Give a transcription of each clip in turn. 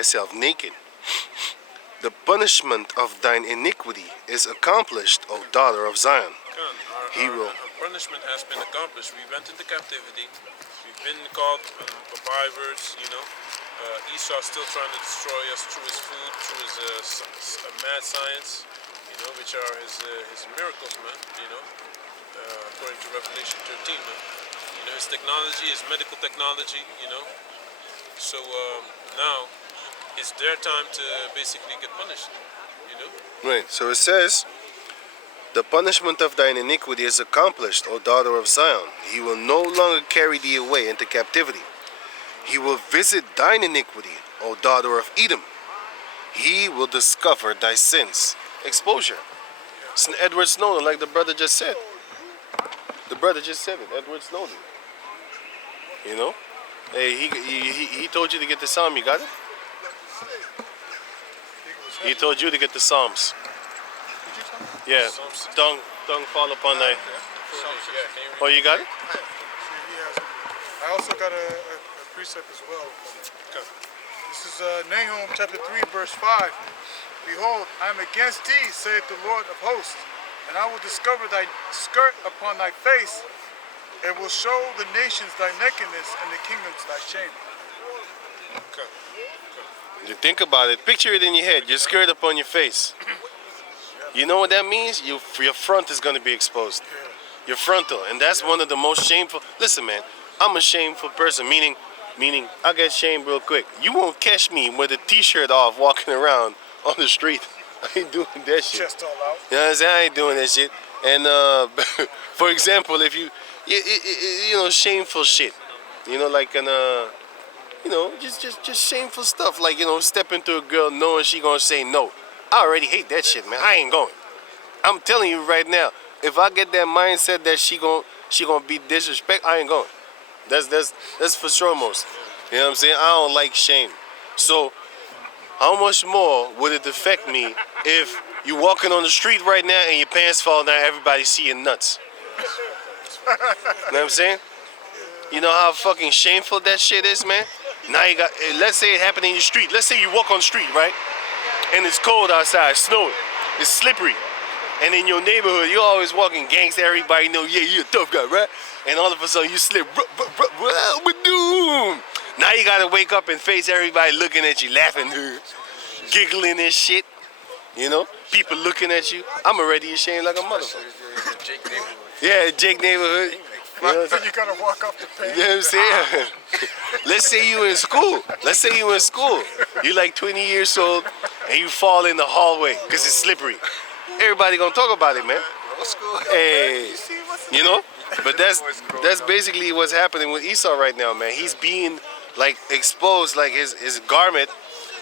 thyself naked. The punishment of thine iniquity is accomplished, O daughter of Zion. Our punishment has been accomplished. We went into captivity. We've been called bywords, Esau's still trying to destroy us through his food, through his mad science, which are his miracles, man, according to Revelation 13, man. His technology, his medical technology, So now it's their time to basically get punished, Right, so it says, the punishment of thine iniquity is accomplished, O daughter of Zion. He will no longer carry thee away into captivity. He will visit thine iniquity, O daughter of Edom. He will discover thy sins. Exposure. It's Edward Snowden, like the brother just said. The brother just said it, Edward Snowden. Hey, he told you to get the psalm. You got it? He told you to get the psalms. Yeah. Tongue fall upon thy. Oh, you got it? I also got a precept as well. This is Nahum chapter 3 verse 5. Behold, I am against thee, saith the Lord of hosts, and I will discover thy skirt upon thy face, and will show the nations thy nakedness and the kingdoms thy shame. You think about it, picture it in your head, your skirt upon your face. You know what that means? Your front is going to be exposed. Your frontal, and that's one of the most shameful. Listen, man, I'm a shameful person, meaning I get shamed real quick. You won't catch me with a t-shirt off walking around on the street. I ain't doing that shit. Chest all out. You know what I'm saying? I ain't doing that shit. And for example, if you shameful shit, like just shameful stuff, like stepping to a girl knowing she gonna say no. I already hate that shit, man. I ain't going. I'm telling you right now, if I get that mindset that she gonna be disrespect, I ain't going. That's for sure most. You know what I'm saying? I don't like shame. So how much more would it affect me if you walking on the street right now and your pants fall down, everybody see your nuts? You know what I'm saying? You know how fucking shameful that shit is, man? Now you got, let's say it happened in your street. Let's say you walk on the street, right? And it's cold outside, snowing, it's slippery. And in your neighborhood, you're always walking gangster, everybody know, yeah, you're a tough guy, right? And all of a sudden you slip, doom. Now you gotta wake up and face everybody looking at you, laughing, giggling and shit. People looking at you. I'm already ashamed like a motherfucker. Jake neighborhood. Yeah, Jake neighborhood. Then you gotta walk off the page. You know what I'm saying? Let's say you in school. You're like 20 years old and you fall in the hallway because it's slippery. Everybody gonna talk about it, man. Hey, But that's basically what's happening with Esau right now, man. He's being like exposed, like his garment,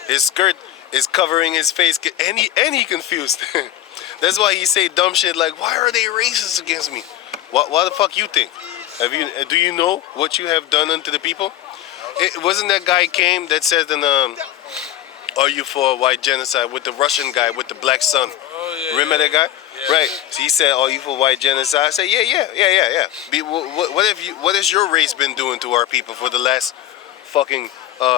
his skirt is covering his face, and he confused. That's why he say dumb shit like, "Why are they racist against me?" What the fuck you think? Do you know what you have done unto the people? It wasn't that guy came that said, "Are you for white genocide?" with the Russian guy with the black son. Oh, yeah. Remember that guy? Yeah. Right. So he said, "Are you for white genocide?" I said, "Yeah." What has your race been doing to our people for the last fucking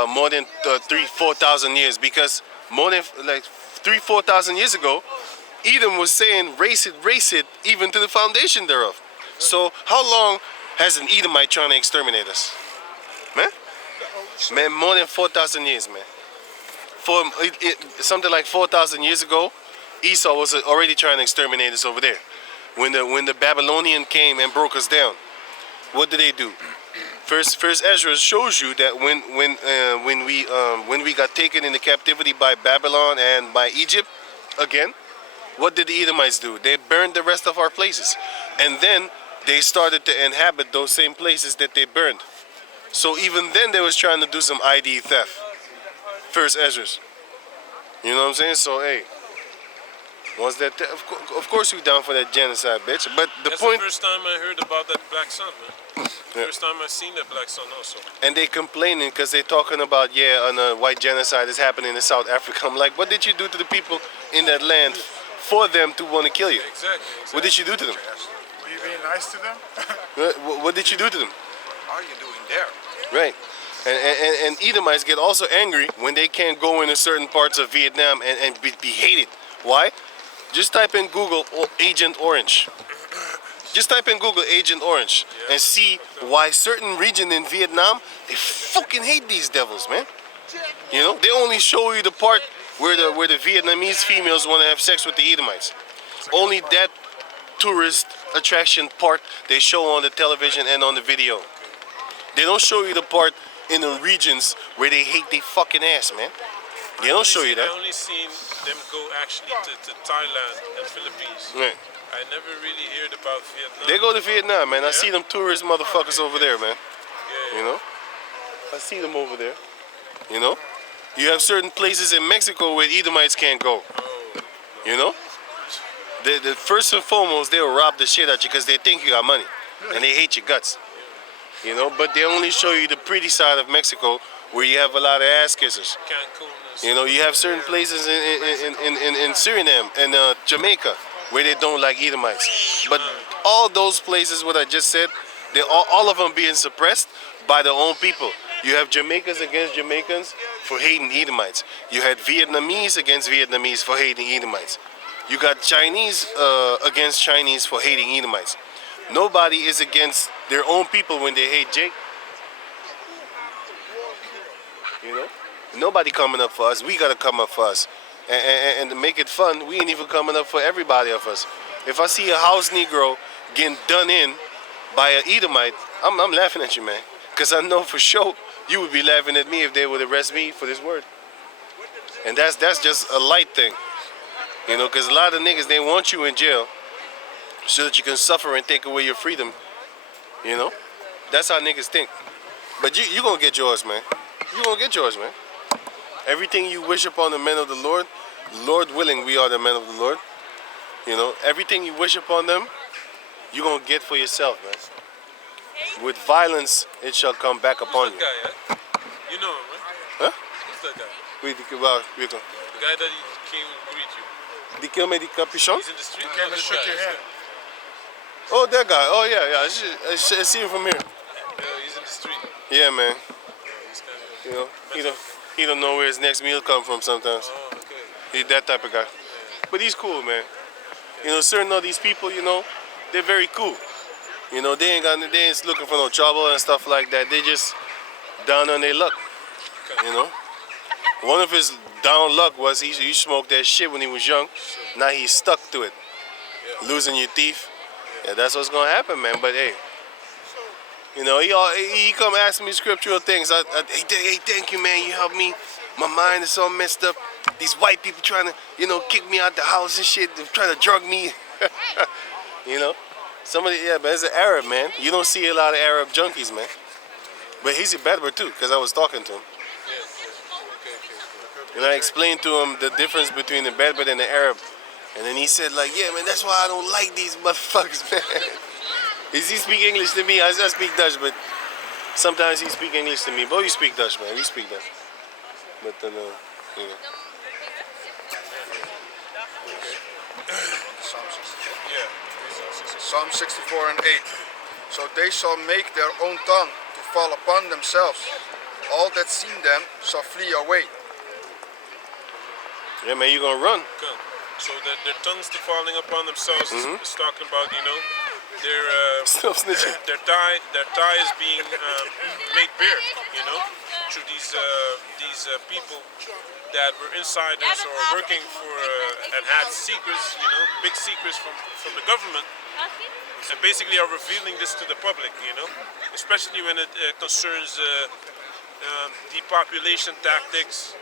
more than 3,000-4,000 years? Because more than like 3,000-4,000 years ago, Edom was saying, "Race it, even to the foundation thereof." So how long has an Edomite trying to exterminate us, man? Man, more than 4,000 years, man. Something like 4,000 years ago, Esau was already trying to exterminate us over there. When the Babylonian came and broke us down, what did they do? First Ezra shows you that when we got taken into captivity by Babylon and by Egypt, again, what did the Edomites do? They burned the rest of our places, and then they started to inhabit those same places that they burned. So even then, they was trying to do some ID theft. First Ezra's. You know what I'm saying? So hey, once that, of course we down for that genocide, bitch. But That's the first time I heard about that black son, man. First time I seen that black son also. And they complaining because they talking about white genocide is happening in South Africa. I'm like, what did you do to the people in that land for them to want to kill you? Exactly. What did you do to them? Were you being nice to them? What did you do to them? How are you doing there? Right. And Edomites get also angry when they can't go into certain parts of Vietnam and be hated. Why? Just type in Google Agent Orange. Just type in Google Agent Orange and see why certain region in Vietnam, they fucking hate these devils, man. You know, they only show you the part where the Vietnamese females want to have sex with the Edomites. Only that tourist attraction part they show on the television and on the video. They don't show you the part in the regions where they hate they fucking ass, man. They don't show you that. I only seen them go actually to Thailand and Philippines. Right. I never really heard about Vietnam. They go to Vietnam, man. I see them tourist motherfuckers over there, man. Yeah. You know? I see them over there. You know? You have certain places in Mexico where Edomites can't go. Oh. You know? The first and foremost, they'll rob the shit out you because they think you got money. And they hate your guts. You know? But they only show you the pretty side of Mexico where you have a lot of ass kissers. Cancun. You know, you have certain places in Suriname and Jamaica where they don't like Edomites. But all those places, what I just said, they all of them being suppressed by their own people. You have Jamaicans against Jamaicans for hating Edomites. You had Vietnamese against Vietnamese for hating Edomites. You got Chinese against Chinese for hating Edomites. Nobody is against their own people when they hate Jake. You know? Nobody coming up for us. We gotta come up for us. And to make it fun, we ain't even coming up for everybody of us. If I see a house Negro getting done in by an Edomite, I'm laughing at you, man. Because I know for sure you would be laughing at me if they would arrest me for this word. And that's just a light thing. You know, because a lot of niggas, they want you in jail so that you can suffer and take away your freedom. You know? That's how niggas think. But you gonna get yours, man. You gonna get yours, man. Everything you wish upon the men of the Lord, Lord willing, we are the men of the Lord. You know, everything you wish upon them, you're going to get for yourself, man. With violence, it shall come back upon you. Who's that guy, yeah? You know him, right? Huh? Who's that guy? We The guy that came to greet you. the kill me the capuchon? He's in the street. Came and shook your hand. Oh, that guy. Oh, yeah. I see him from here. Yeah, he's in the street. Yeah, man. Yeah, he's kind of... You know, he don't know where his next meal come from sometimes. Oh, okay. He's that type of guy. But he's cool, man. You know, certain of these people, you know, they're very cool. You know, they ain't looking for no trouble and stuff like that. They just down on their luck. You know? One of his down luck was he smoked that shit when he was young. Now he's stuck to it. Losing your teeth. Yeah, that's what's gonna happen, man. But hey, you know, he come ask me scriptural things. Hey, thank you, man. You helped me. My mind is all messed up. These white people trying to, you know, kick me out the house and shit. They're trying to drug me. You know, but it's an Arab, man. You don't see a lot of Arab junkies, man. But he's a Berber too, because I was talking to him. And I explained to him the difference between the Berber and the Arab. And then he said, like, yeah, man, that's why I don't like these motherfuckers, man. He speak English to me. I speak Dutch, but sometimes he speak English to me. But we speak Dutch, man. We speak Dutch. But you know. Psalm 64 and 8. So they shall make their own tongue to fall upon themselves. All that seen them shall flee away. Yeah, man, you're gonna run. Okay. So their tongues to falling upon themselves is talking about, you know, Stop snitching. their tie is being made bare, you know, through these people that were insiders or working for and had secrets, you know, big secrets from the government, and basically are revealing this to the public, you know, especially when it concerns depopulation tactics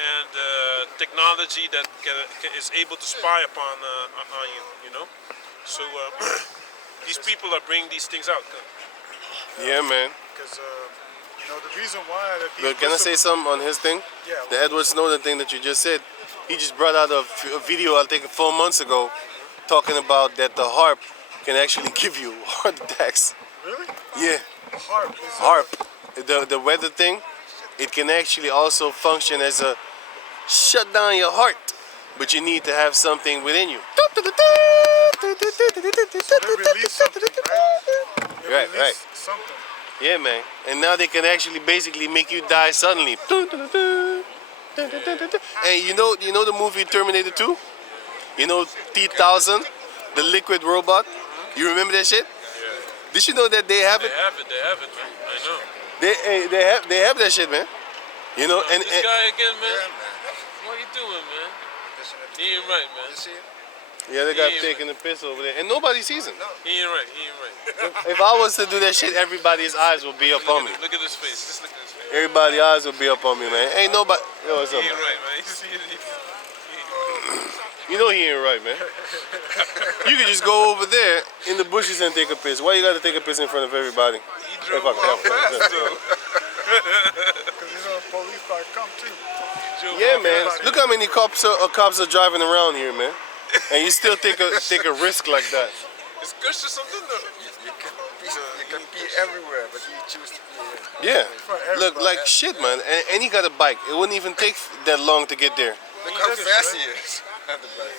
and technology that is able to spy upon you, you know. So these people are bringing these things out. Yeah, man. Because, you know, the reason why that these But can I say something on his thing? Yeah. The Edward Snowden thing that you just said. He just brought out a video, I think 4 months ago, talking about that the harp can actually give you heart attacks. Really? Yeah. Harp. Is Harp. The weather thing, it can actually also function as a shut down your heart. But you need to have something within you. So they release something, right? They Right, release right. something. Yeah, man. And now they can actually basically make you die suddenly. And you know the movie Terminator 2? You know T-1000, the liquid robot? You remember that shit? Yeah. Did you know that they have They it? have it. They have it, man. I know. They have that shit, man. You know, and This guy again, man. Yeah, man. What you doing, man? Listen to He ain't right, man. You see it? yeah, they got Yeah, taking the piss over there, and nobody sees him. He ain't right. He ain't right. If I was to do that shit, everybody's eyes will be up on me. Look at his face. Just look at his face. Everybody's eyes will be up on me, man. Ain't nobody. Yo, what's He up, ain't man? right, man. You see it? You know he ain't right, man. You can just go over there in the bushes and take a piss. Why you gotta take a piss in front of everybody? He drove If I can off help it. fast, though. Because you know the police probably come too. He drove Yeah, off man. fast. Look how many cops are driving around here, man. And you still take a risk like that. Is Kush or something, though? You can pee everywhere, but you choose to pee. Yeah. everybody. Look, like shit, man. And he got a bike. It wouldn't even take that long to get there. Look how fast he is. On the bike.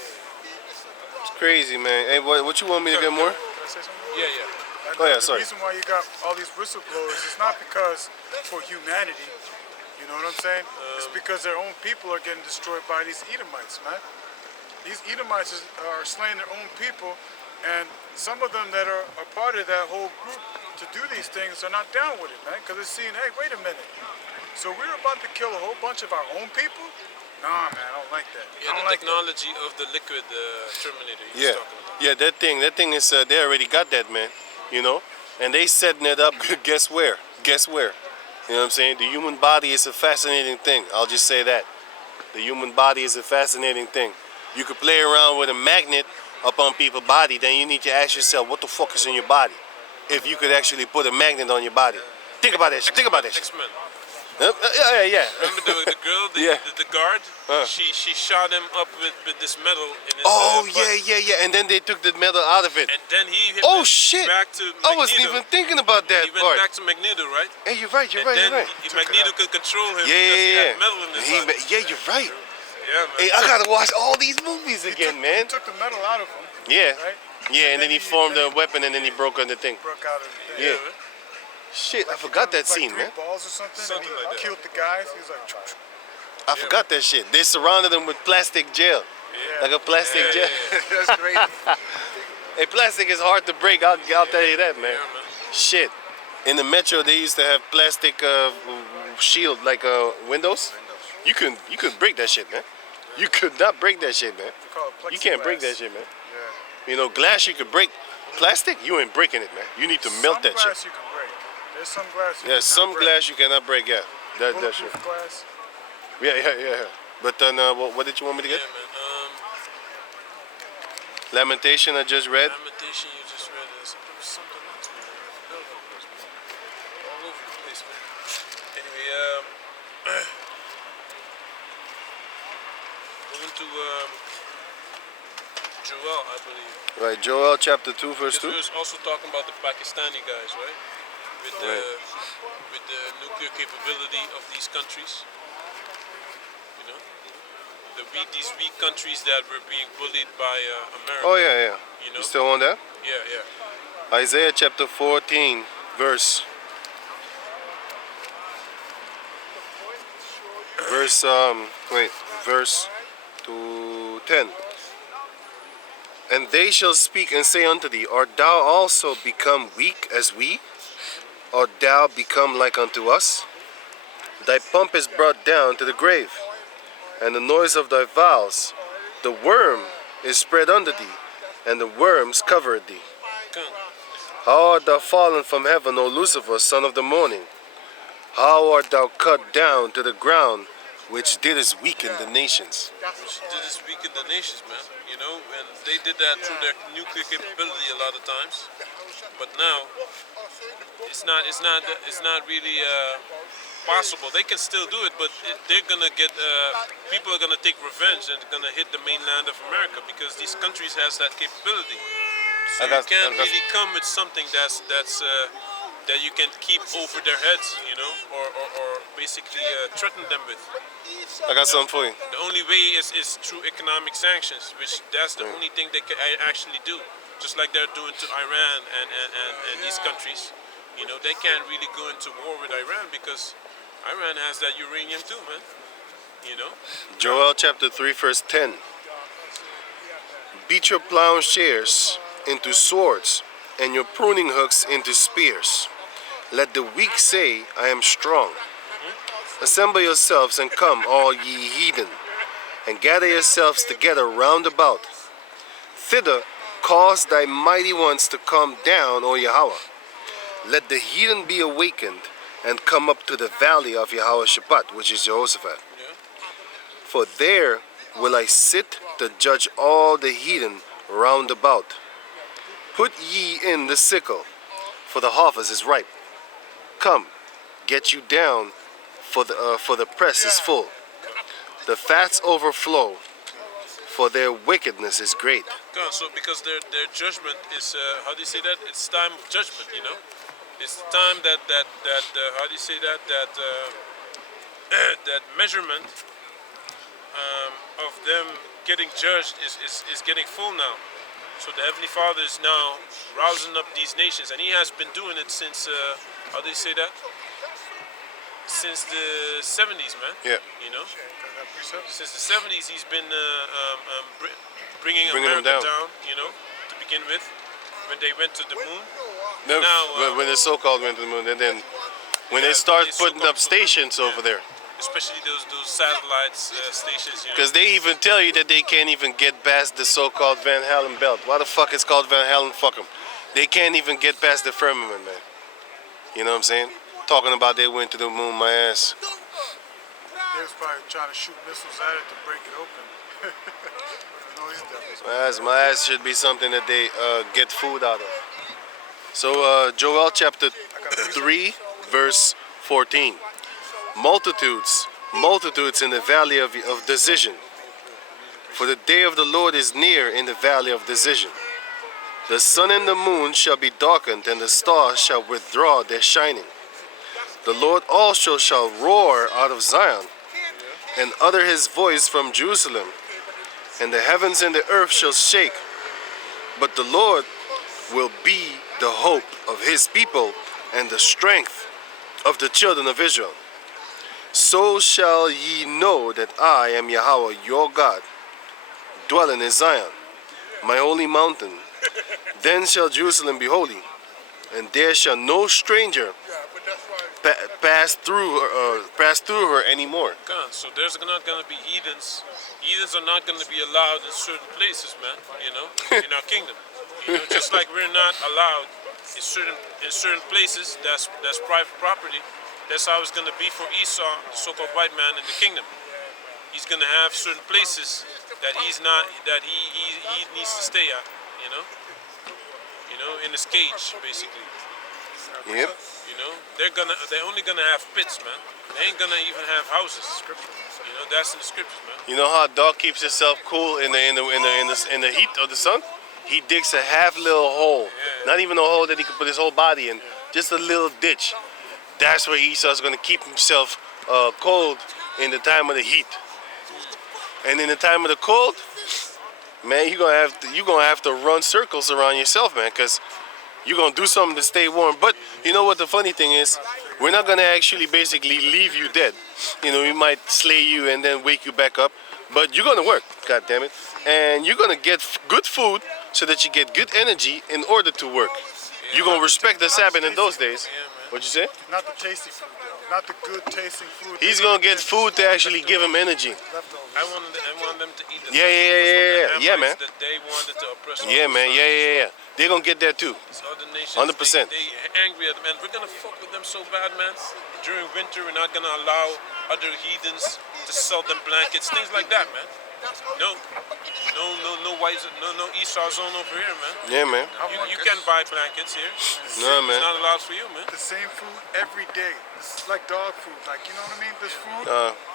It's crazy, man. Hey, what you want me to get more? Can I say something? Yeah, yeah. And Oh, yeah, the sorry. reason why you got all these whistleblowers is not because for humanity, you know what I'm saying? It's because their own people are getting destroyed by these Edomites, man. These Edomites are slaying their own people, and some of them that are a part of that whole group to do these things are not down with it, man, because they're seeing, hey, wait a minute. So we're about to kill a whole bunch of our own people? Nah, man, I don't like that. Yeah, I don't the like that. technology of the liquid Terminator he was Yeah, talking about. yeah. That thing is. They already got that, man. You know, and they setting it up. Guess where? Guess where? You know what I'm saying? The human body is a fascinating thing. I'll just say that. The human body is a fascinating thing. You could play around with a magnet up on people's body, then you need to ask yourself, what the fuck is in your body? If you could actually put a magnet on your body. Think about that shit. Think about that shit. X-Men. Yeah. Remember the girl, Yeah. the guard? Huh. She shot him up with this metal in his Oh, butt. yeah. And then they took the metal out of it. And then he hit Oh, shit. back to Magneto. I wasn't even thinking about that He went part. back to Magneto, right? Hey, you're right. And then Magneto could control him because he had metal in his body. Yeah, you're right. Yeah, man. Hey, I gotta watch all these movies again, He man. took the metal out of him, Yeah. right? Yeah, and then he formed a weapon and then he broke on the thing. Broke out of the thing. Yeah. Shit, I forgot that scene, three man. balls or something. Something and he like that. killed the guys. He was like, I forgot that shit. They surrounded him with plastic gel. Like a plastic gel. That's great. Hey, plastic is hard to break. I'll tell you that, man. Yeah, man. Shit. In the metro, they used to have plastic shield, like windows. You could break that shit, man. You could not break that shit, man. we call it You can't break plexiglass. that shit, man. Yeah. You know, glass you could break. Plastic, you ain't breaking it, man. You need to melt Some that glass shit. you can break. There's some glass you Yeah, cannot some break. glass you cannot break. Yeah, that shit. Bulletproof glass. Yeah. But then, what did you want me to get? Yeah, man. Lamentation I just read. Lamentation you just read. There was something else, man. I forgot about this, man. All over the place, man. Anyway, moving to Joel, I believe. Right, Joel chapter 2, verse Because 2. we was also talking about the Pakistani guys, right? With the with the nuclear capability of these countries. You know, these weak countries that were being bullied by America. Oh, yeah. You know? You still on that? Yeah. Isaiah chapter 14, verse to 10. And they shall speak and say unto thee, Art thou also become weak as we? Art thou become like unto us? Thy pomp is brought down to the grave, and the noise of thy vows, the worm is spread under thee, and the worms covered thee. Come. How art thou fallen from heaven, O Lucifer, son of the morning? How art thou cut down to the ground, which didst weaken the nations? Which did this weaken the nations, man. You know, and they did that through their nuclear capability a lot of times. But now, it's not really possible. They can still do it, but they're gonna get people are gonna take revenge and gonna hit the mainland of America because these countries has that capability. So you can't really come with something that you can keep over their heads, you know, or basically threaten them with. I got something for you. The only way is through economic sanctions, which that's the only thing they can actually do. Just like they're doing to Iran and these countries. You know, they can't really go into war with Iran because Iran has that uranium too, man. You know? Joel chapter 3 verse 10. Beat your plowshares into swords and your pruning hooks into spears. Let the weak say, I am strong. Assemble yourselves and come, all ye heathen, and gather yourselves together round about. Thither cause thy mighty ones to come down, O Yahweh. Let the heathen be awakened and come up to the valley of Yahweh Shabbat, which is Jehoshaphat. Yeah. For there will I sit to judge all the heathen round about. Put ye in the sickle, for the harvest is ripe. Come, get you down, for the press is full. The fats overflow, for their wickedness is great. God, so because their judgment is how do you say that? It's time of judgment, you know. It's the time that how do you say that that measurement of them getting judged is getting full now. So the Heavenly Father is now rousing up these nations, and He has been doing it since how do you say that? Since the 70s, man. Yeah. You know, That precept? since the 70s, He's been bringing Bringing them America down. down. You know, to begin with, when they went to the moon. No, Now, when the so-called went to the moon, and then when Yeah, they start they putting up so-called- stations over there, especially those satellites stations. You know. because they even tell you that they can't even get past the so-called Van Halen belt. Why the fuck it's called Van Halen? Fuck them. They can't even get past the firmament, man. You know what I'm saying? Talking about they went to the moon, my ass. They was probably trying to shoot missiles at it to break it open. You know, these devils. My ass should be something that they get food out of. So Joel chapter 3 verse 14. Multitudes in the valley of decision. For the day of the Lord is near in the valley of decision. The sun and the moon shall be darkened, and the stars shall withdraw their shining. The Lord also shall roar out of Zion, and utter his voice from Jerusalem, and the heavens and the earth shall shake. But the Lord will be the hope of his people and the strength of the children of Israel. So shall ye know that I am Yahweh your God, dwelling in Zion, my holy mountain. Then shall Jerusalem be holy, and there shall no stranger pass through her anymore. God, so there's not going to be heathens. Heathens are not going to be allowed in certain places, man. You know, in our kingdom. You know, just like we're not allowed in certain places. That's private property. That's how it's going to be for Esau, the so-called white man in the kingdom. He's going to have certain places that he needs to stay at. You know, in his cage, basically. Yep. You know, they're only gonna have pits, man. They ain't gonna even have houses. You know, that's in the scriptures, man. You know how a dog keeps himself cool in the heat of the sun? He digs a half little hole. Yeah. Not even a hole that he can put his whole body in. Just a little ditch. That's where Esau's gonna keep himself cold in the time of the heat. And in the time of the cold, man, you're gonna have to run circles around yourself, man, because you're gonna do something to stay warm. But you know what the funny thing is? We're not gonna actually basically leave you dead. You know, we might slay you and then wake you back up, but you're gonna work, god damn it. And you're gonna get good food so that you get good energy in order to work. You're gonna respect the Sabbath in those days. Yeah, man. What'd you say? Not the tasty food, though. Not the good tasting food. He's gonna get food to actually give him energy. Leftovers. I want them to eat the Yeah, man. that they wanted to oppress. all Yeah, the man. sons. Yeah. They're gonna get there too. These other nations, 100%. They angry at them, and we're gonna fuck with them so bad, man. During winter, we're not gonna allow other heathens to sell them blankets, things like that, man. No whites, no Esau zone over here, man. Yeah, man. You can't buy blankets here. No, man. It's not allowed for you, man. The same food every day. It's like dog food. Like, you know what I mean? This food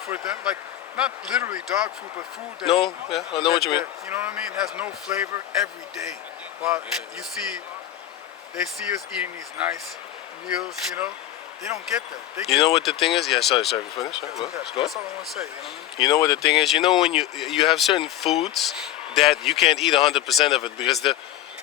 for them, like, not literally dog food, but food that... No, yeah, I know what you mean. You know what I mean? Has no flavor every day. While they see us eating these nice meals, you know? They don't get that. You know what the thing is? Yeah, sorry, finish. Go. That's Go. all I want to say, you know what I mean? You know what the thing is? You know when you have certain foods that you can't eat 100% of it because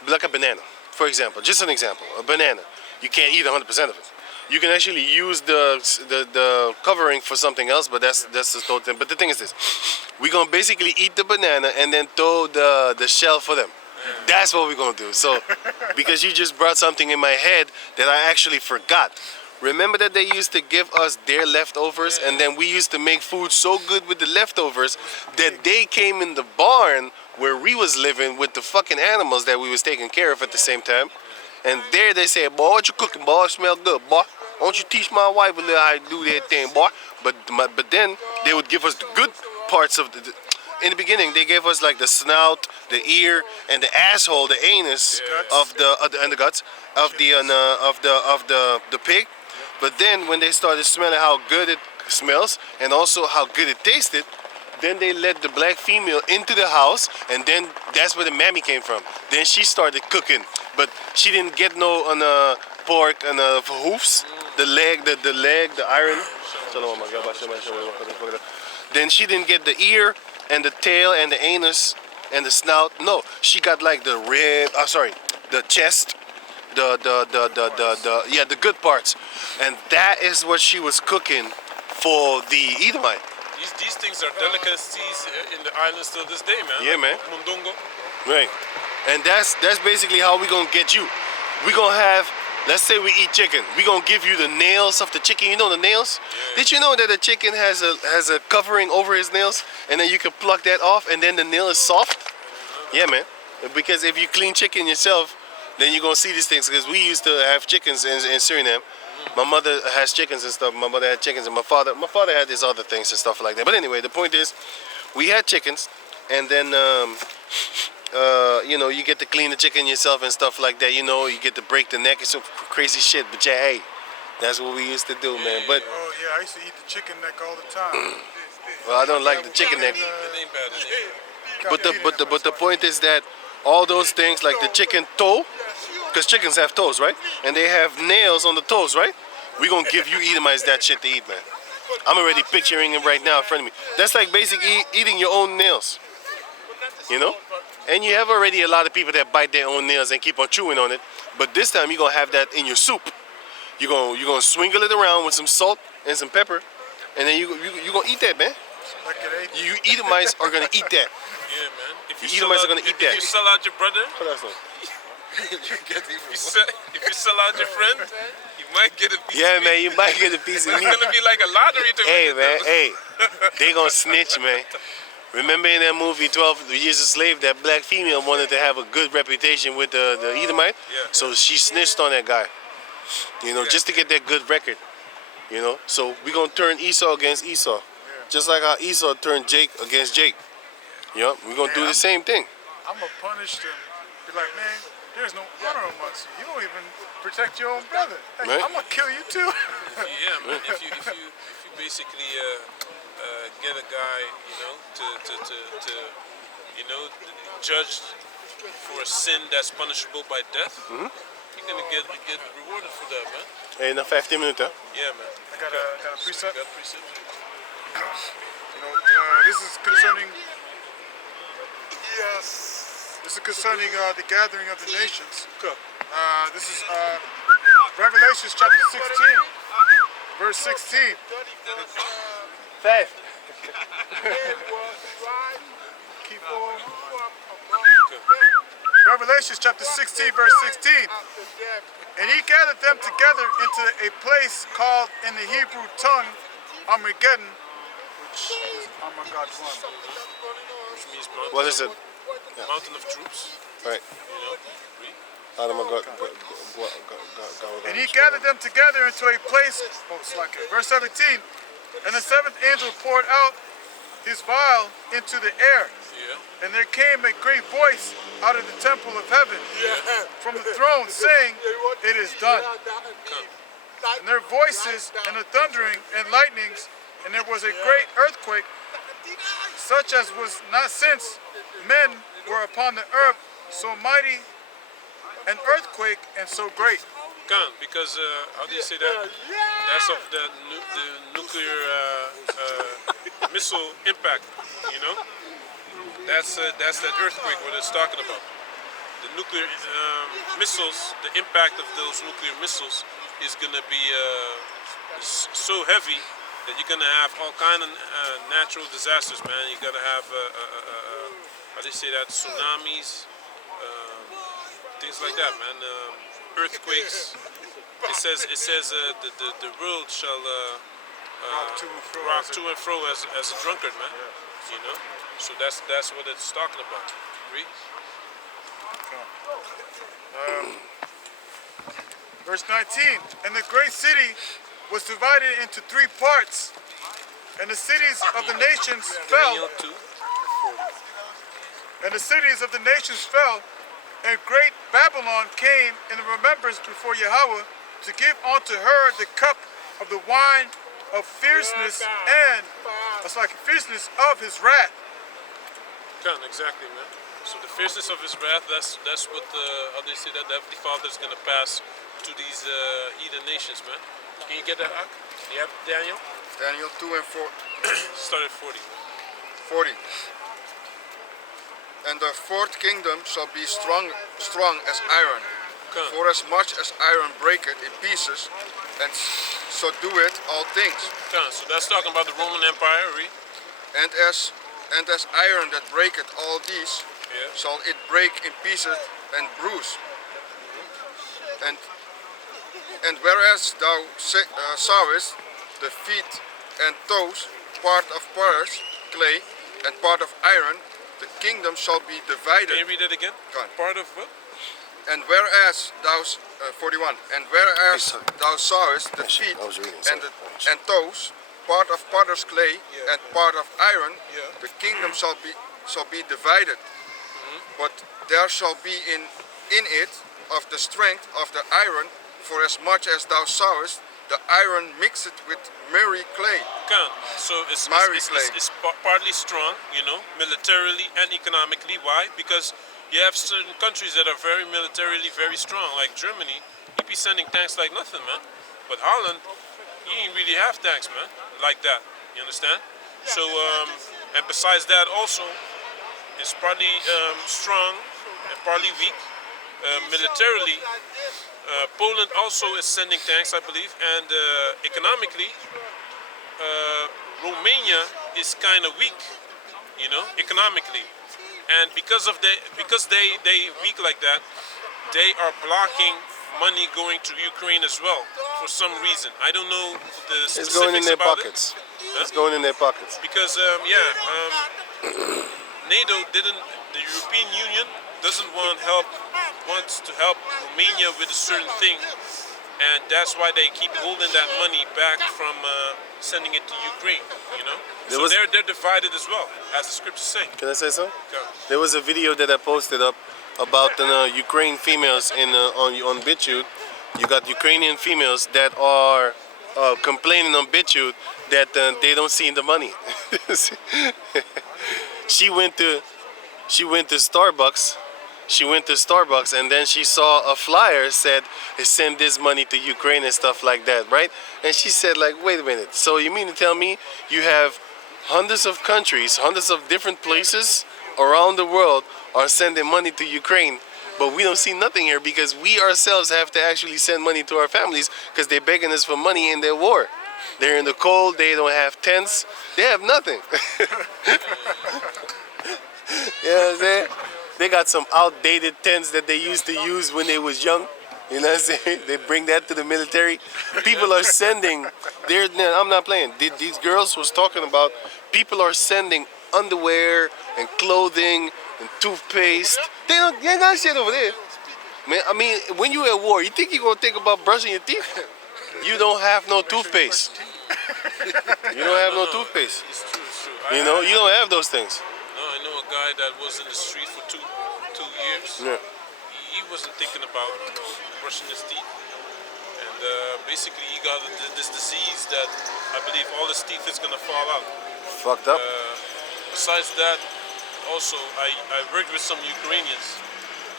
like a banana, for example. Just an example, a banana. You can't eat 100% of it. You can actually use the covering for something else, but that's the total thing. But the thing is this: we're gonna basically eat the banana and then throw the shell for them. That's what we're gonna do. So, because you just brought something in my head that I actually forgot. Remember that they used to give us their leftovers, and then we used to make food so good with the leftovers that they came in the barn where we was living with the fucking animals that we was taking care of at the same time. And there they said, boy, what you cooking, boy? It smell good, boy. Why don't you teach my wife a little how to do that thing, boy? But then they would give us the good parts of the in the beginning, they gave us like the snout, the ear, and the asshole, the anus of and the guts of the pig. But then when they started smelling how good it smells and also how good it tasted, then they let the black female into the house, and then that's where the mammy came from. Then she started cooking, but she didn't get no on pork and hoofs, the leg, the iron. Then she didn't get the ear and the tail and the anus and the snout. No, she got like the rib. The chest, the good parts, and that is what she was cooking for the Edomite. These things are delicacies in the islands till this day, man. Yeah, man. Mundongo. Right, and that's basically how we gonna get you. We gonna have. Let's say we eat chicken. We gonna give you the nails of the chicken. You know the nails? Yeah. Did you know that the chicken has a covering over his nails, and then you can pluck that off, and then the nail is soft? Yeah, man. Because if you clean chicken yourself, then you're gonna see these things. Because we used to have chickens in Suriname. My mother has chickens and stuff. My mother had chickens, and my father had these other things and stuff like that. But anyway, the point is, we had chickens, and then. You know, you get to clean the chicken yourself and stuff like that. You know, you get to break the neck and some crazy shit. But yeah, hey, that's what we used to do, man. But oh yeah, I used to eat the chicken neck all the time. Well, I don't like the chicken neck. It ain't bad, But the point is that all those things like the chicken toe, because chickens have toes, right? And they have nails on the toes, right? We gonna give you Edomites that shit to eat, man. I'm already picturing it right now in front of me. That's like basically eating your own nails, you know? And you have already a lot of people that bite their own nails and keep on chewing on it. But this time you're gonna have that in your soup. You're gonna swingle it around with some salt and some pepper, and then you gonna eat that, man. You Edomites are gonna eat that. Yeah, man. If you Edomites are gonna eat that. If you sell out your brother, if you sell out your friend, you might get a piece. Yeah, of man, meat. you might get a piece of meat. It's gonna be like a lottery to Hey, win man, it, hey, they gonna snitch, man. Remember in that movie 12 Years a Slave, that black female wanted to have a good reputation with the Edomite? Yeah. So she snitched on that guy, you know, just to get that good record, you know? So we gonna turn Esau against Esau, just like how Esau turned Jake against Jake. You know, we gonna do the same thing. I'm gonna punish them. Be like, man, there's no honor amongst you. You don't even protect your own brother. Hey, Right. I'm gonna kill you too. Yeah, man. If you basically get a guy, you know, to you know, judged for a sin that's punishable by death, you're gonna get rewarded for that, man. Hey, na 15 minuten. Yeah, man. I got a precept. Got precept. You know, this is concerning. This is concerning the gathering of the nations. This is Revelation chapter 16, verse 16. 5. Keep on. Revelation chapter 16, verse 16. And he gathered them together into a place called in the Hebrew tongue Armageddon, which is Armageddon. Which means mountain, What is it? mountain of troops. Right. You know, read. And he gathered them together into a place, verse 17. And the seventh angel poured out his vial into the air. Yeah. And there came a great voice out of the temple of heaven from the throne saying, it is done. And their voices and the thundering and lightnings, and there was a great earthquake, such as was not since men were upon the earth, so mighty an earthquake and so great. Because how do you say that? That's of the nuclear missile impact. You know, that's that earthquake what it's talking about. the nuclear missiles, the impact of those nuclear missiles is going to be so heavy that you're going to have all kind of natural disasters, man. You're going to have, how do you say that, tsunamis, things like that, man. Earthquakes. It says the world shall rock to and fro as a drunkard, man. You know, so that's what it's talking about. Read. Verse 19, and the great city was divided into 3 parts, and the cities of the nations fell, Daniel 2. and the cities of the nations fell, and great Babylon came in the remembrance before Yahweh to give unto her the cup of the wine of fierceness and fierceness of his wrath. Exactly, man. So the fierceness of his wrath, that's what how they say that the Heavenly Father is gonna pass to these heathen nations, man. Can you get that, Ak? You have Daniel? Daniel 2 and 4, Start at 40. 40. And the fourth kingdom shall be strong as iron. Come. For as much as iron breaketh in pieces, and so do it all things. Come. So that's talking about the Roman Empire, read. And as iron that breaketh all these, Yeah. shall it break in pieces and bruise. And whereas thou sawest the feet and toes, part of potter's clay and part of iron, the kingdom shall be divided. Can you read that again? Come. Part of what? And whereas thou 41, and whereas Hey, sorry. thou sawest the Yes, feet I was reading, and sorry. and toes, part of potter's clay Yeah. and part of iron, Yeah. the kingdom shall be divided. But there shall be in it of the strength of the iron, for as much as thou sawest the iron mixed with miry clay. Come. So it's partly strong, you know, militarily and economically. Why? Because you have certain countries that are very militarily very strong, like Germany. You be sending tanks like nothing, man. But Holland, you ain't really have tanks, man, like that. You understand? So, and besides that, also, it's partly strong and partly weak. Militarily, Poland also is sending tanks, I believe, and economically, Romania is kind of weak, you know, economically. And because they weak like that, they are blocking money going to Ukraine as well for some reason. I don't know the specifics It's going in their about pockets. Huh? It's going in their pockets. Because NATO didn't. The European Union doesn't wants to help Romania with a certain thing, and that's why they keep holding that money back from sending it to Ukraine. You know, they're divided as well, as the scriptures say. Can I say so? Okay. There was a video that I posted up about the Ukraine females on BitChute. You got Ukrainian females that are complaining on BitChute that they don't see the money. She went to Starbucks. She went to Starbucks and then she saw a flyer said send this money to Ukraine and stuff like that, right? And she said like, wait a minute. So you mean to tell me you have hundreds of countries, hundreds of different places around the world are sending money to Ukraine, but we don't see nothing here because we ourselves have to actually send money to our families because they're begging us for money in their war. They're in the cold, they don't have tents, they have nothing. You know what I'm saying? They got some outdated tents that they used to use when they was young. You know what I'm saying? They bring that to the military. People are sending, I'm not playing. These girls was talking about, people are sending underwear and clothing and toothpaste. They ain't got shit over there. Man, I mean, when you at war, you think you're gonna think about brushing your teeth? You don't have no toothpaste. You don't have no toothpaste. It's true. It's true. You know, you don't have those things. No, I know a guy that was in the street for two years. Yeah. He wasn't thinking about brushing his teeth, and basically he got this disease that I believe all his teeth is gonna fall out. Fucked up. Besides that, also I worked with some Ukrainians,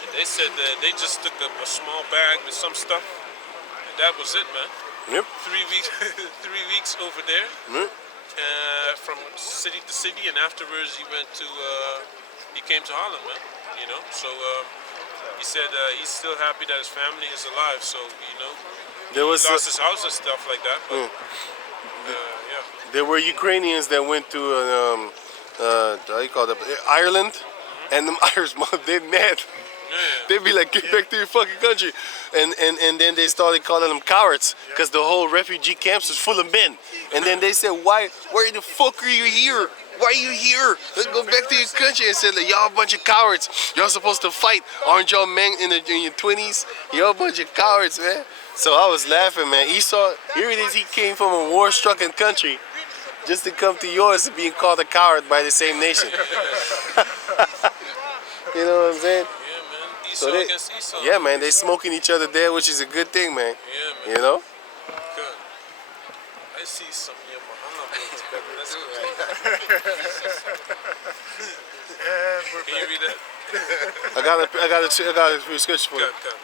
and they said that they just took a small bag with some stuff, and that was it, man. Yep. 3 weeks, 3 weeks over there. Yep. From city to city, and afterwards he came to Holland, man. You know, so he said he's still happy that his family is alive. So There he was lost his house and stuff like that. But yeah, there were Ukrainians that went to how you call it, Ireland, and them Irish mom, they mad. They'd be like, get back to your fucking country. And then they started calling them cowards because the whole refugee camps was full of men. And then they said, why the fuck are you here? Why are you here? Let's go back to your country. And said, like, y'all a bunch of cowards. Y'all supposed to fight. Aren't y'all men in your 20s? Y'all a bunch of cowards, man. So I was laughing, man. Esau, here it is. He came from a war-stricken country just to come to yours and being called a coward by the same nation. You know what I'm saying? yeah, man. Esau So they, against Esau. yeah, man, they smoking each other there, which is a good thing, man. Yeah, man. You know? Good. I see some here, man. I'm not going to expect Let's go. And we're Can you read that? I got a prescription for you. Cut,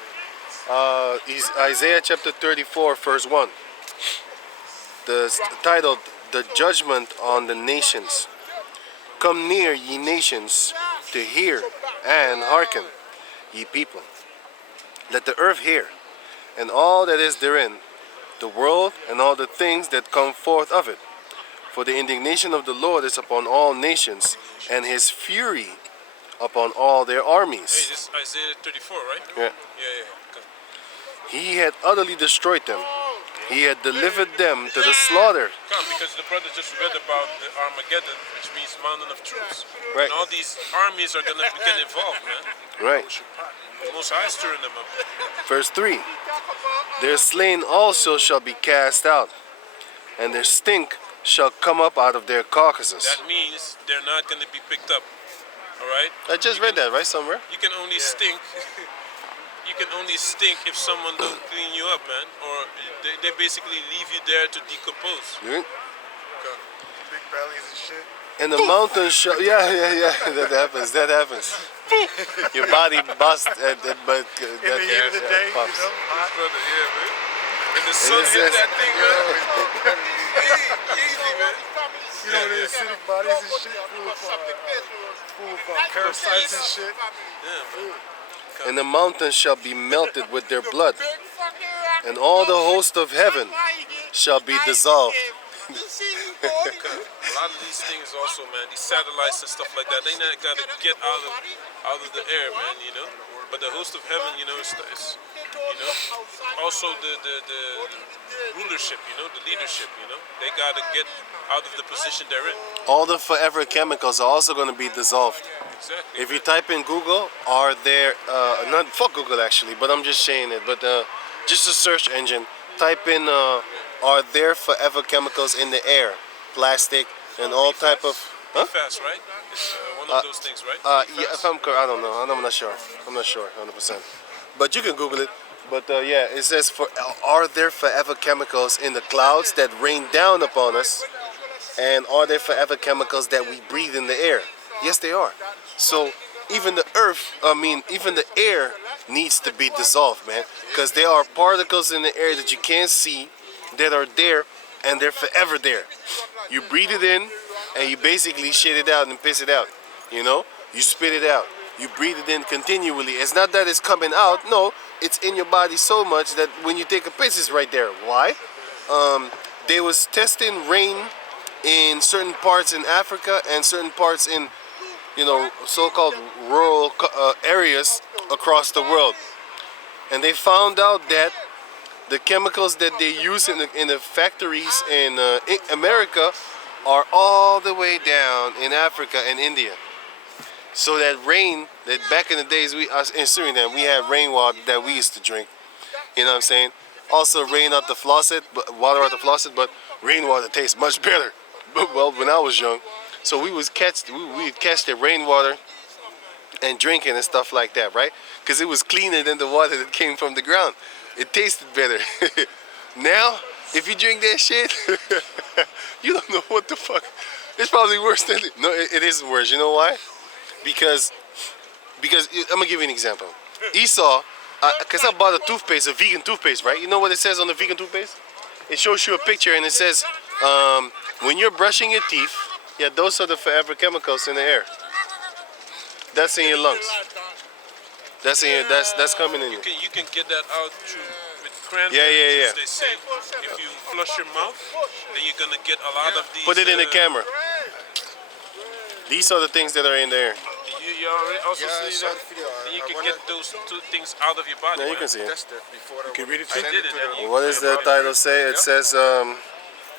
man. Isaiah chapter 34, verse 1. Titled, The Judgment on the Nations. Come near, ye nations, to hear and hearken, ye people. Let the earth hear, and all that is therein, the world and all the things that come forth of it. For the indignation of the Lord is upon all nations, and his fury upon all their Hey, armies. this is Isaiah 34, right? Yeah. Yeah. Good. He had utterly destroyed them. He had delivered them to the slaughter. Come, because the brother just read about the Armageddon, which means mountain of truths. Right. And all these armies are going to get involved, man. Right. The Most High is stirring them up. Verse 3. Their slain also shall be cast out, and their stink shall come up out of their carcasses. That means they're not going to be picked up. All right? I just read that, right, somewhere? You can only stink. You can only stink if someone don't clean you up, man. Or they basically leave you there to decompose. Yeah. Okay. big bellies and shit. And the mountains shall, yeah, that happens. Your body bust, but In the heat of the day, you pops. know, hot. Brother, yeah, man. When the sun it hit says- that thing, man. Easy, man. You know, the acidic bodies and shit, full of parasites and shit. Yeah, man. And the mountains shall be melted with their blood, and all the host of heaven shall be dissolved. A lot of these things also, man, these satellites and stuff like that, they not gotta get out of the air, man, you know. But the host of heaven, you know, is also the rulership, you know, the leadership, you know. They gotta get out of the position they're in. All the forever chemicals are also going to be dissolved. Exactly. If you type in Google, are there, not fuck Google actually, but I'm just saying it, but just a search engine, type in, are there forever chemicals in the air? Plastic and all type of, huh? Fast, right? It's one of those things, right? Yeah, if I'm correct, I don't know, I'm not sure, 100%. But you can Google it. But yeah, it says, are there forever chemicals in the clouds that rain down upon us? And are there forever chemicals that we breathe in the air? Yes, they are. So even the earth, even the air needs to be dissolved, man. Because there are particles in the air that you can't see that are there, and they're forever there. You breathe it in, and you basically shit it out and piss it out. You know? You spit it out. You breathe it in continually. It's not that it's coming out. No, it's in your body so much that when you take a piss, it's right there. Why? They was testing rain in certain parts in Africa and certain parts in, you know, so-called rural areas across the world. And they found out that the chemicals that they use in the factories in America are all the way down in Africa and India. So that rain, that back in the days, in Suriname, we had rainwater that we used to drink. You know what I'm saying? Also rain out the faucet, water out the faucet, but rainwater tastes much better. Well, when I was young, so we'd catch the rainwater and drink it and stuff like that, right? Because it was cleaner than the water that came from the ground. It tasted better. Now, if you drink that shit, you don't know what the fuck. It's probably worse than it. No, it isn't worse. You know why? Because I'm gonna give you an example. Esau, because I bought a toothpaste, a vegan toothpaste, right? You know what it says on the vegan toothpaste? It shows you a picture and it says, when you're brushing your teeth, yeah, those are the forever chemicals in the air. That's in your lungs. That's in here. That's coming in here. You can get that out through with cranberry Yeah. juice. They say if you flush your mouth, then you're gonna get a lot of these. Put it in the camera. These are the things that are in there. You already also Yeah, I see saw that. the video. Then you I can wanna get those two things out of your body. Yeah, you can see it. test it before can read it I too? send did it it, to and the you- What does the title say? It says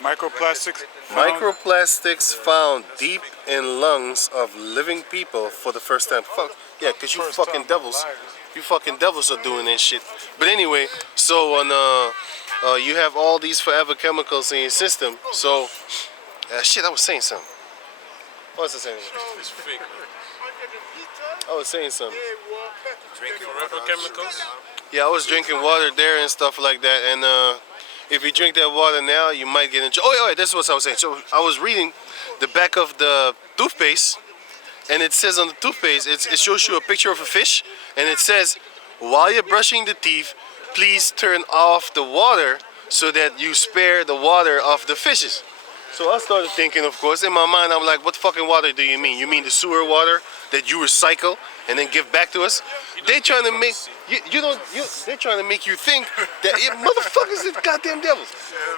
Microplastics. microplastics found deep in lungs of living people for the first time. Fuck yeah, cause you First fucking time, devils. liars. You fucking devils are doing that shit. But anyway, so on you have all these forever chemicals in your system. So shit, I was saying something. What was I saying? It's fake. Man. I was saying something. drinking Forever water. chemicals. Yeah, I was drinking water there and stuff like that. And if you drink that water now, you might get into. Oh yeah, that's what I was saying. So I was reading the back of the toothpaste, and it says on the toothpaste, it shows you a picture of a fish, and it says, while you're brushing the teeth, please turn off the water so that you spare the water of the fishes. So I started thinking, of course, in my mind, I'm like, what fucking water do you mean? You mean the sewer water that you recycle and then give back to us? They trying to make they're trying to make you think that motherfuckers is goddamn devils.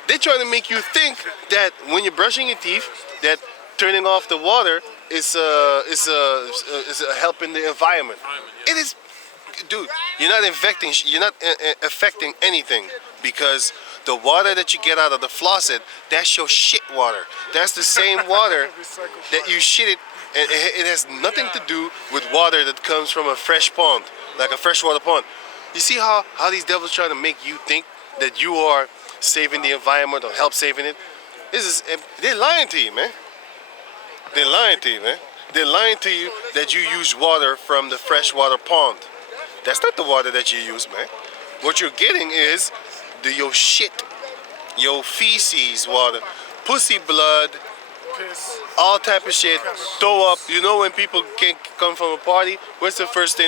They're trying to make you think that when you're brushing your teeth, that turning off the water is helping the environment. It is, dude. You're not affecting anything because the water that you get out of the faucet, that's your shit water. That's the same water that you shit it, and it has nothing to do with water that comes from a fresh pond, like a freshwater pond. You see how these devils trying to make you think that you are saving the environment or help saving it? They're lying to you, man. They're lying to you, man. They're lying to you that you use water from the freshwater pond. That's not the water that you use, man. What you're getting is your shit, your feces water, pussy blood, Piss. all type of shit, throw up. You know when people can't come from a party, what's the first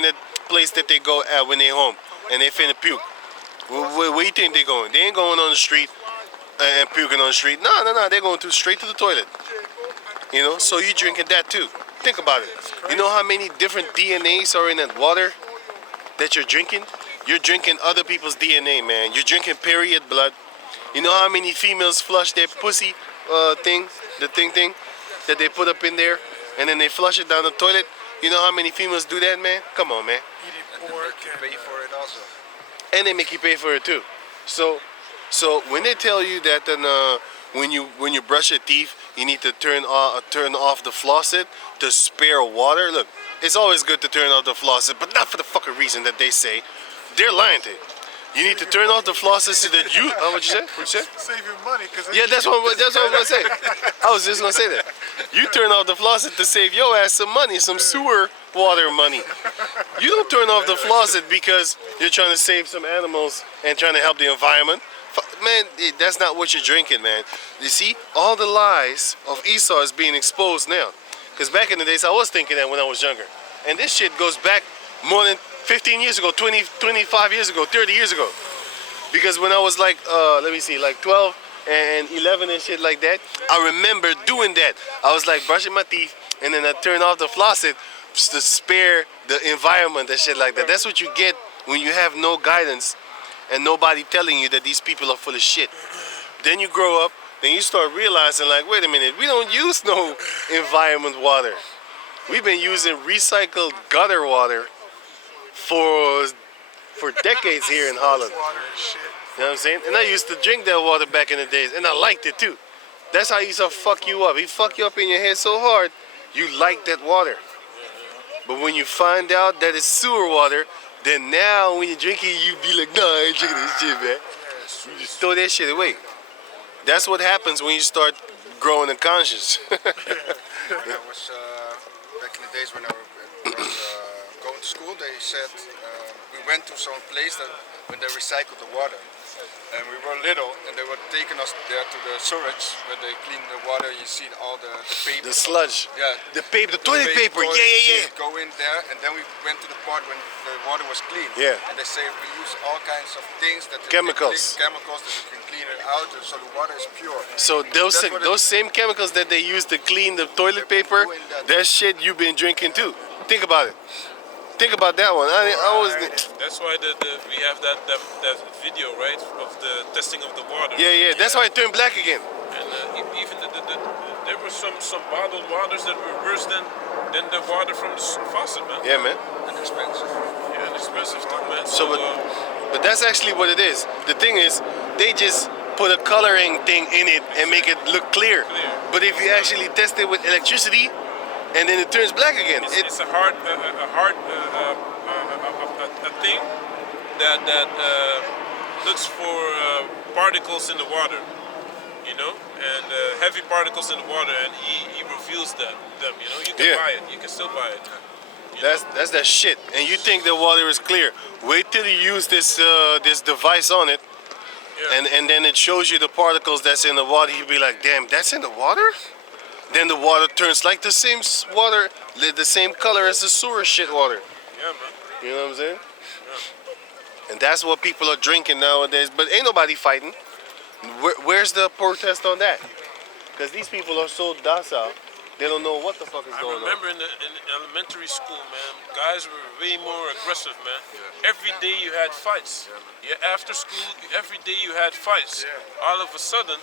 place that they go at when they home and they finna puke? Where you think they going? They ain't going on the street and puking on the street. No, they're going straight to the toilet. You know, so you drinking that too. Think about it. You know how many different DNAs are in that water that you're drinking? You're drinking other people's DNA, man. You're drinking period blood. You know how many females flush their pussy thing that they put up in there, and then they flush it down the toilet? You know how many females do that, man? Come on, man. Eating pork and Pay for it also. And they make you pay for it too. So when they tell you that then when you brush your teeth, you need to turn off the faucet to spare water. Look, it's always good to turn off the faucet, but not for the fucking reason that they say. They're lying to you. You need to turn off the faucet so that you. What you say? What you say? saving money because Yeah, that's what I'm gonna say. I was just gonna say that. You turn off the faucet to save your ass some money, some sewer water money. You don't turn off the faucet because you're trying to save some animals and trying to help the environment. Man, that's not what you're drinking, man. You see, all the lies of Esau is being exposed now. Because back in the days, I was thinking that when I was younger. And this shit goes back more than 15 years ago, 20, 25 years ago, 30 years ago. Because when I was like, like 12 and 11 and shit like that, I remember doing that. I was like brushing my teeth and then I turned off the faucet to spare the environment and shit like that. That's what you get when you have no guidance and nobody telling you that these people are full of shit. Then you grow up, then you start realizing like, wait a minute, we don't use no environment water. We've been using recycled gutter water for decades here in Holland. water and shit. You know what I'm saying? And I used to drink that water back in the days, and I liked it too. That's how he used to fuck you up. He fuck you up in your head so hard, you like that water. But when you find out that it's sewer water, then now when you drink it, you be like, nah, I ain't drinking this shit, man. You just throw that shit away. That's what happens when you start growing a conscience. I was back in the days when I was going to school. They said we went to some place that when they recycled the water, and we were little, and they were taking us there to the sewage where they clean the water. You see all the paper, The sludge. yeah, The paper, the toilet paper. toilet Yeah. seat, go in there, and then we went to the part when the water was clean. Yeah. And they say we use all kinds of things that Chemicals. chemicals that you can clean it out, so the water is pure. So That's what those same chemicals that they use to clean the toilet paper, that shit you've been drinking too. Think about it. Think about that one. I was. That's why we have that video, right, of the testing of the water. Yeah. That's why it turned black again. And even there were some bottled waters that were worse than the water from the faucet, man. Yeah, man. And expensive. Yeah, and expensive too, man. So, but that's actually what it is. The thing is, they just put a coloring thing in it and make it look clear. But if you actually test it with electricity, and then it turns black again. It's a hard thing that looks for particles in the water, you know, and heavy particles in the water, and he reveals them. You know, you can buy it. You can still buy it. That's that shit. And you think the water is clear? Wait till you use this this device on it, and then it shows you the particles that's in the water. You'll be like, damn, that's in the water. Then the water turns like the same water, the same color as the sewer shit water. Yeah, man. You know what I'm saying? Yeah. And that's what people are drinking nowadays. But ain't nobody fighting. Where's the protest on that? Because these people are so docile, they don't know what the fuck is going on. I remember in elementary school, man, guys were way more aggressive, man. Yeah. Every day you had fights. Yeah, after school, every day you had fights. Yeah. All of a sudden,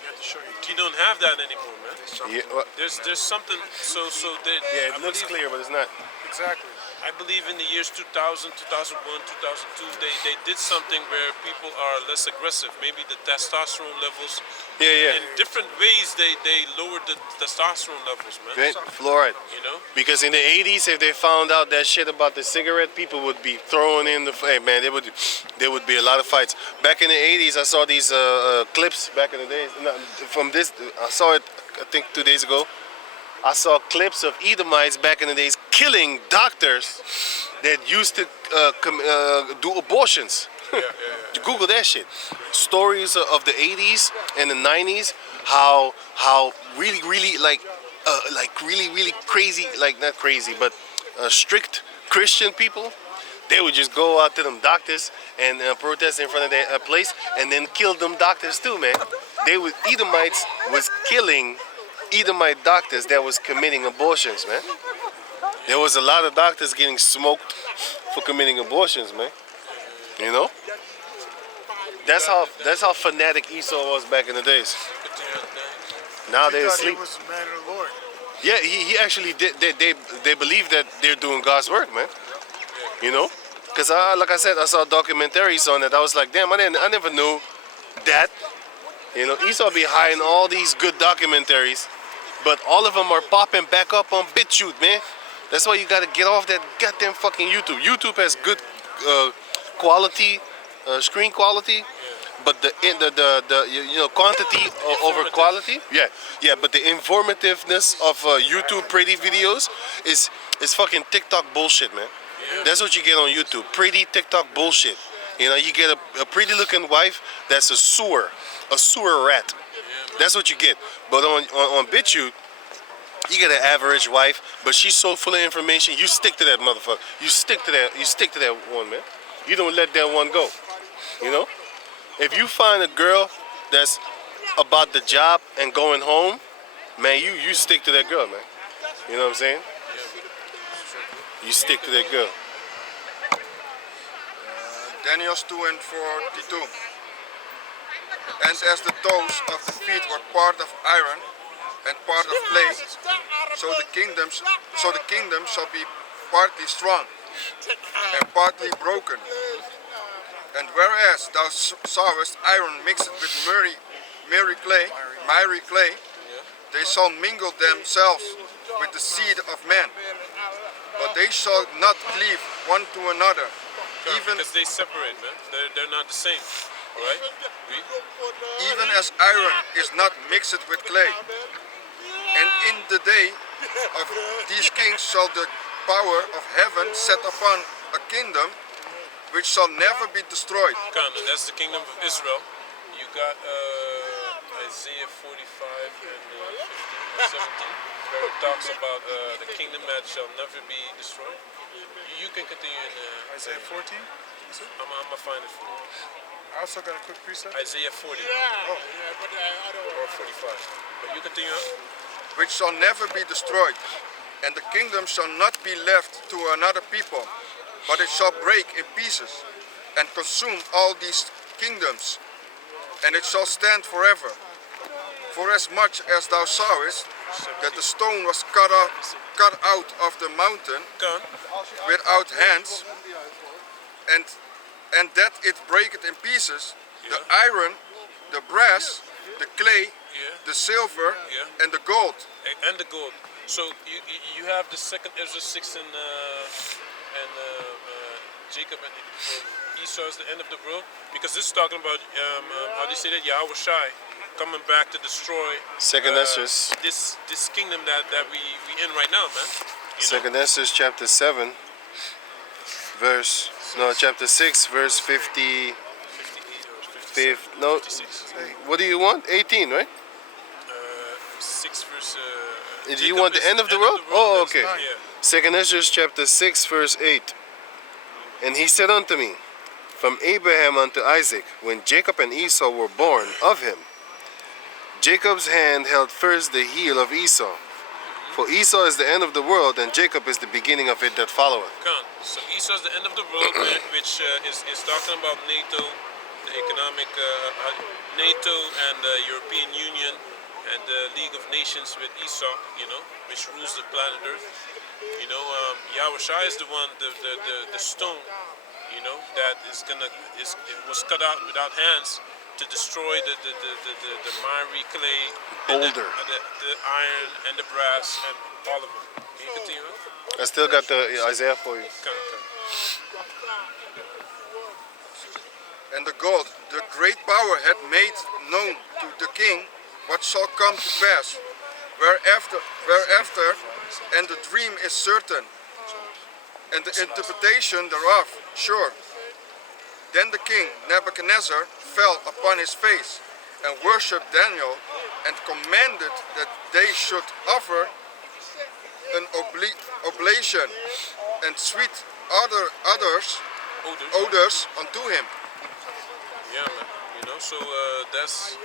you don't have that anymore, man. Yeah, well, there's something so that yeah, it looks clear, but it's not. Exactly. I believe in the years 2000, 2001, 2002, they did something where people are less aggressive. Maybe the testosterone levels. Yeah. In different ways, they lowered the testosterone levels, man. Right? Fluoride. You know. Because in the 80s, if they found out that shit about the cigarette, people would be throwing in the. Hey man, there would be a lot of fights. Back in the 80s, I saw these clips. Back in the days, from this, I saw it. I think 2 days ago. I saw clips of Edomites back in the days killing doctors that used to do abortions. Google that shit. Stories of the 80s and the 90s, how really like really crazy, like not crazy, but strict Christian people. They would just go out to them doctors and protest in front of their place, and then kill them doctors too, man. Edomites was killing Edomite doctors that was committing abortions, man. There was a lot of doctors getting smoked for committing abortions, man. You know? That's how fanatic Esau was back in the days. Now they're asleep. He was the man of the Lord. Yeah, he actually did. They believe that they're doing God's work, man. You know? Because like I said, I saw documentaries on it. I was like, damn, I never knew that. You know, Esau be hiding all these good documentaries, but all of them are popping back up on BitChute, man. That's why you gotta get off that goddamn fucking YouTube. YouTube has good quality, screen quality, but the quantity over quality. Yeah. But the informativeness of YouTube pretty videos is fucking TikTok bullshit, man. That's what you get on YouTube. Pretty TikTok bullshit. You know, you get a pretty looking wife that's a sewer rat. That's what you get. But on BitChute, you get an average wife, but she's so full of information. You stick to that motherfucker. You stick to that one, man. You don't let that one go. You know? If you find a girl that's about the job and going home, man, you stick to that girl, man. You know what I'm saying? You stick to that girl. Daniel 2 and 42. And as the toes of the feet were part of iron and part of clay, so the kingdom shall be partly strong and partly broken. And whereas thou sawest iron mixed with miry clay, they shall mingle themselves with the seed of man, but they shall not cleave one to another. Even because they separate, man. They're not the same, right? Even as iron is not mixed with clay. And in the day of these kings shall the power of heaven set upon a kingdom which shall never be destroyed. That's the kingdom of Israel. You got Isaiah 45 and 15 and 17, where it talks about the kingdom that shall never be destroyed. You can continue in Isaiah 14? I'm gonna find it for you. I also got a quick precept. Isaiah 40 or 45. But you continue on. Which shall never be destroyed, and the kingdom shall not be left to another people, but it shall break in pieces and consume all these kingdoms, and it shall stand forever. For as much as thou sawest that the stone was cut out of the mountain Kan. without hands, and that it breaketh in pieces, the iron, the brass, the clay, the silver, and the gold. And the gold. So you have the second Ezra 6 and Jacob and Esau is the end of the world, because this is talking about how do you say that, Yahweh Shai coming back to destroy Second Esdras. this kingdom that we in right now, man. You know? Second Esdras chapter 7, chapter 6, verse 50. 58 or 56. No, 56. what do you want? 18, right? 6 verse. Do you Jacob want is the end of the world? Oh, that's- okay. Yeah. Second Esdras chapter 6, verse 8. And he said unto me, from Abraham unto Isaac, when Jacob and Esau were born of him, Jacob's hand held first the heel of Esau. For Esau is the end of the world, and Jacob is the beginning of it that followeth. Come. So Esau is the end of the world, which is talking about NATO, the economic NATO and the European Union and the League of Nations with Esau, you know, which rules the planet Earth. You know, Yahweh Shai is the one, the stone, you know, that it was cut out without hands to destroy the miry clay, and Boulder. the iron and the brass and all of them. Can you continue? I still got the Isaiah for you. Come. And the gold, the great power had made known to the king what shall come to pass, whereafter, and the dream is certain, and the interpretation thereof sure. Then the king Nebuchadnezzar fell upon his face and worshipped Daniel, and commanded that they should offer an oblation and sweet odors unto him. Yeah, man. You know, so that's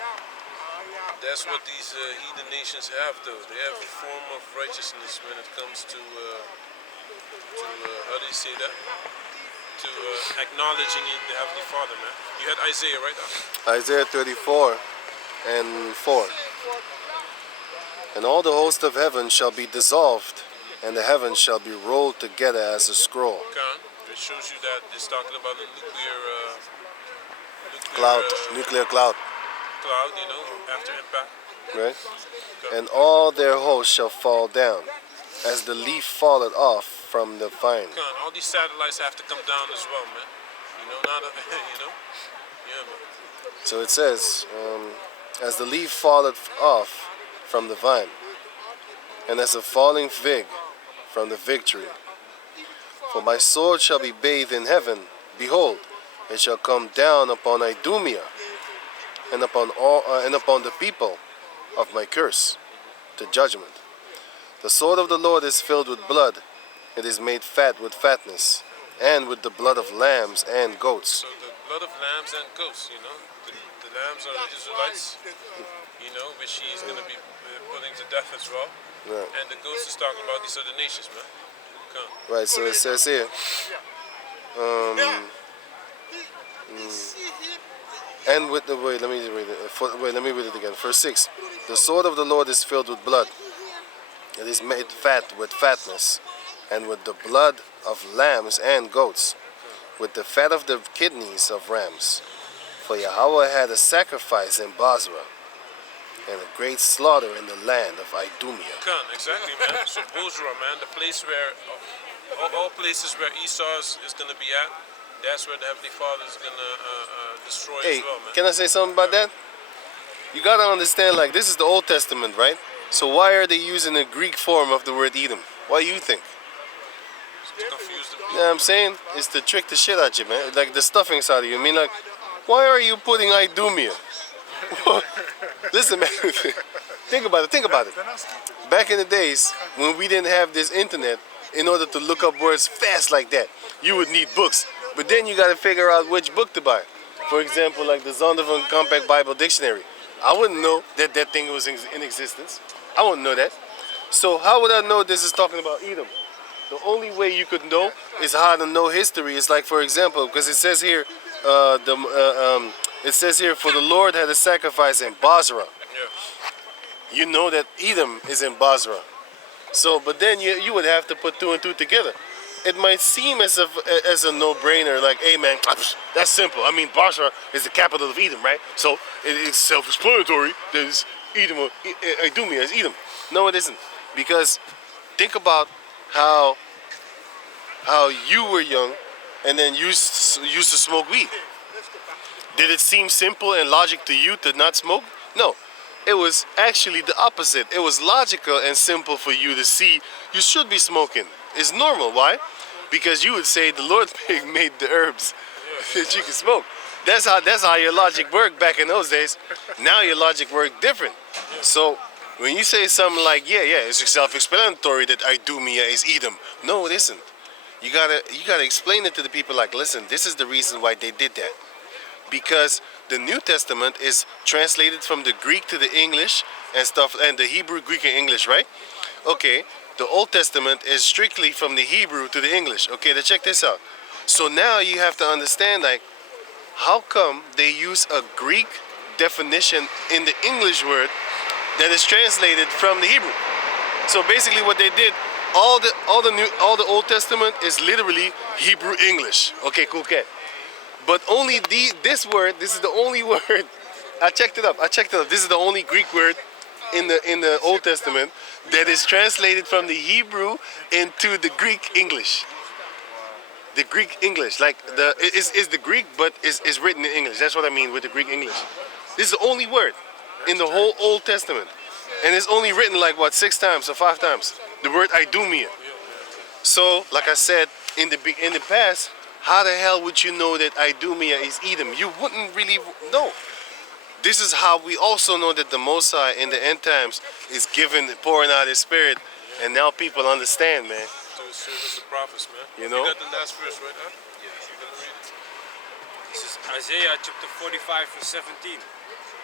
what these heathen nations have, though. They have a form of righteousness when it comes to how do you say that? To acknowledging the Heavenly Father, man. You had Isaiah, right? Isaiah 34 and 4. And all the host of heaven shall be dissolved, and the heavens shall be rolled together as a scroll. Khan, it shows you that it's talking about the nuclear Cloud, nuclear cloud, cloud, you know, after impact. right? And all their hosts shall fall down, as the leaf falleth off from the vine. Khan, all these satellites have to come down as well, man. You know, not you know. Yeah, man. So it says, as the leaf falleth off from the vine, and as a falling fig from the fig tree. For my sword shall be bathed in heaven. Behold, it shall come down upon Idumea, and upon the people of my curse, to judgment. The sword of the Lord is filled with blood; it is made fat with fatness, and with the blood of lambs and goats. So the blood of lambs and goats, you know, the lambs are the Israelites, you know, which he's going to be putting to death as well. Right. And the goats is talking about these other nations, man. Come. Right, so it says here, and with the let me read it. Let me read it again. Verse 6: The sword of the Lord is filled with blood; it is made fat with fatness, and with the blood of lambs and goats, with the fat of the kidneys of rams. For Yahweh had a sacrifice in Basra, and a great slaughter in the land of Idumea. Khan, exactly, man. So Bozrah, man, the place where all places where Esau is going to be at, that's where the Heavenly Father is going to destroy Hey, as well, man. can I say something about that? You gotta understand, like, this is the Old Testament, right? So why are they using the Greek form of the word Edom? Why do you think? To confuse the people. You know what I'm saying? It's to trick the shit out of you, man. Like the stuff inside of you. I mean, like, why are you putting Idumea? Listen, man. Think about it. Think about it. Back in the days when we didn't have this internet, in order to look up words fast like that, you would need books. But then you got to figure out which book to buy. For example, like the Zondervan Compact Bible Dictionary. I wouldn't know that that thing was in existence. I wouldn't know that. So how would I know this is talking about Edom? The only way you could know is how to know history. It's like, for example, because it says here, it says here, for the Lord had a sacrifice in Basra. Yeah. You know that Edom is in Basra. So, but then you would have to put two and two together. It might seem as a no-brainer, like, hey man, that's simple. I mean, Basra is the capital of Edom, right? So it's self-explanatory that it's Edom, Idumea is Edom. No, it isn't, because think about how you were young, and then used to smoke weed. Did it seem simple and logic to you to not smoke? No. It was actually the opposite. It was logical and simple for you to see you should be smoking. It's normal. Why? Because you would say the Lord made the herbs that you can smoke. That's how your logic worked back in those days. Now your logic worked different. So when you say something like, yeah, it's self-explanatory that Idumea is Edom. No, it isn't. You gotta explain it to the people, like, listen, this is the reason why they did that. Because the New Testament is translated from the Greek to the English and stuff, and the Hebrew, Greek, and English, right? Okay, the Old Testament is strictly from the Hebrew to the English. Okay, then check this out. So now you have to understand, like, how come they use a Greek definition in the English word that is translated from the Hebrew? So basically what they did, all the Old Testament is literally Hebrew English. Okay, cool cat. But only this word, this is the only word. I checked it up. This is the only Greek word in the Old Testament that is translated from the Hebrew into the Greek English. The Greek English, like is the Greek, but is written in English. That's what I mean with the Greek English. This is the only word in the whole Old Testament, and it's only written like what, 6 times or 5 times. The word Idumea. So, like I said, in the past, how the hell would you know that Idumea is Edom? You wouldn't really know. This is how we also know that the Most High in the end times is pouring out His Spirit, and now people understand, man. To serve as the prophets, man. You know? You got the last verse, right? Huh? Yes. You gonna read it? This is Isaiah chapter 45 verse 17.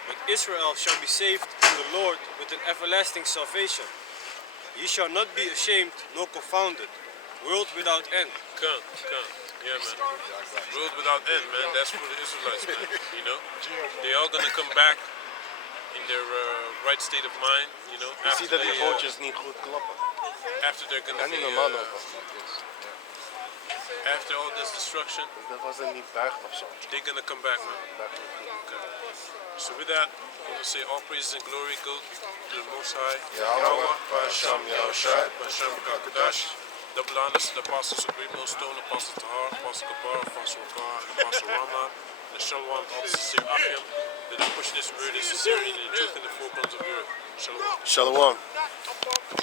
But Israel shall be saved in the Lord with an everlasting salvation. Ye shall not be ashamed nor confounded. World without end. Come. Yeah, man. World without end, man. That's for the Israelites, man. You know? They all gonna come back in their right state of mind, you know? Je ziet dat die pootjes niet goed klappen. After they're gonna Kan niet be, normaal lopen. after all this destruction, Dat was er niet buigt of zo. they're gonna come back, man. Okay. So with that, I'm gonna say all praises and glory go to the Most High. Yahweh, Ba'asham, Yahushai, Ba'asham, Kakadash. Double honors to the apostles of Great Millstone, Apostle Tahar, Apostle Kabar, Apostle Wakar, and Apostle Rama, and Shalom to all the sincere Achim that are pushing this word in sincerity and in the truth in the four corners of the earth. Shalom. Shalom.